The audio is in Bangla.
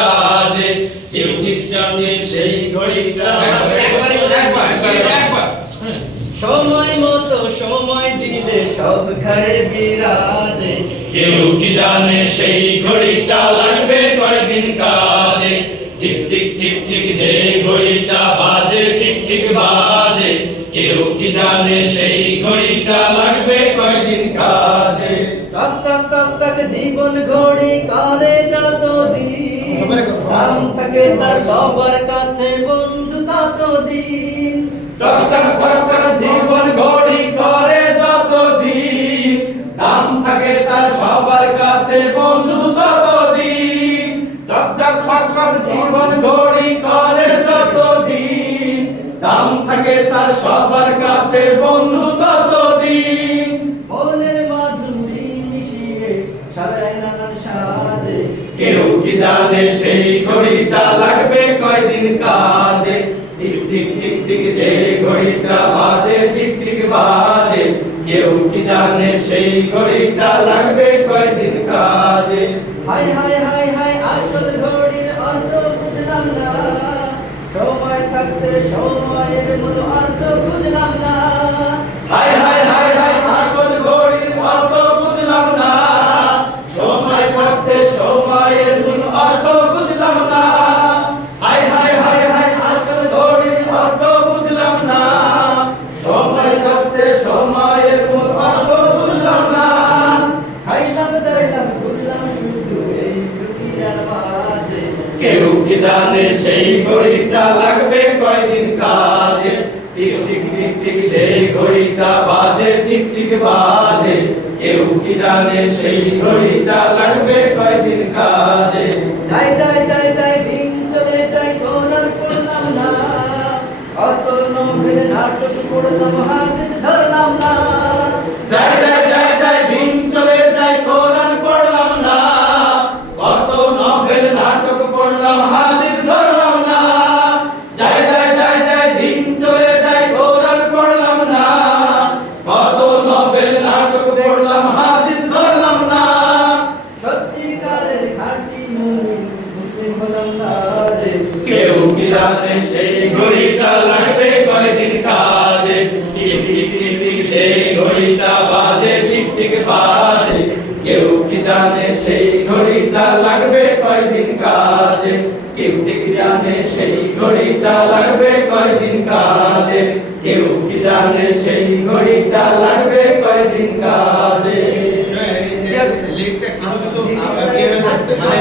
কাজে কেউ ঠিক জানে সেই ঘড়িটা সময় মতো সময় দিলে সব ঘরে বিরাজে কেউ কি জানে সেই ঘড়িটা লাগবে কয়দিন কাজে টিক টিক টিক টিক যে ঘড়িটা বাজে ঠিক ঠিক বাজে কেউ কি জানে সেই ঘড়িটা লাগবে কয়দিন কাজে টক টক টক টক জীবন ঘড়ি করে যত দিন দাম থাকে তার সবার কাছে বন্ধু তত দিন চক চক চক চক জীবন ঘড়ি করে যত দিন দাম থাকে তার সবার কাছে বন্ধু তত দিন চক চক চক চক জীবন ঘড়ি করে যত দিন দাম থাকে তার সবার কাছে বন্ধু তত দিন মনের মাধুরী মিশিয়ে সাজায় নানান সাজে কেউ কি জানে সেই ঘড়িটা লাগবে কয়দিন কাজে টিক টিক টিক টিক যে ঘড়িটা বাজে ঠিক ঠিক বাজে কেউ কি জানে সেই ঘড়িটা লাগবে কয়দিন কাজে হাই হাই হাই হাই আসল ঘড়ির অর্থ বুঝলাম না সময় থাকতে সময়ের মূল অর্থ বুঝলাম না হাই হাই হাই হাই আসল ঘড়ির অর্থ বুঝলাম না সময় থাকতে সময়ের মূল অর্থ বুঝলাম না হাই হাই হাই হাই আসল ঘড়ির অর্থ বুঝলাম না সময় থাকতে সময়ের মূল অর্থ বুঝলাম না খাইলাম দাইলাম ঘুরলাম শুধু এই দুনিয়ার মাঝে কেউ কি জানে সেই ঘড়িটা লাগবে কয়দিন কাজে টিক টিক টিক টিক যে ঘড়িটা বাজে ঠিক ঠিক বাজে কেউ কি জানে সেই ঘড়িটা লাগবে কয়দিন কাজে যাই যাই যাই যাই দিন চলে যাই কোরআন পড়লাম না কত নভেল নাটক পড়লাম হাদিস ধরলাম না যাই যাই যাই যাই দিন চলে যায় কোরআন পড়লাম না কত নভেল নাটক পড়লাম হাদিস ধরলাম না যাই যাই যাই যাই দিন চলে যায় কোরআন পড়লাম না কত নভেল নাটক পড়লাম হাদিস ধরলাম না সত্যিকারের খাঁটি মুমিন মুসলিম হলাম না রে কেউ কি জানে সেই ঘড়িটা লাগবে কয়দিন কাজে টিক টিক টিক টিক যে ঘড়িটা বাজে ঠিক ঠিক বাজে কেউ কি জানে সেই ঘড়িটা লাগবে কয়দিন কাজে কেউ ঠিক জানে সেই ঘড়িটা লাগবে কয়দিন কাজে কেউ কি জানে সেই ঘড়িটা লাগবে কয়দিন কাজে লিখতে কিছু কিছু আগে হয়ে যাচ্ছে মানে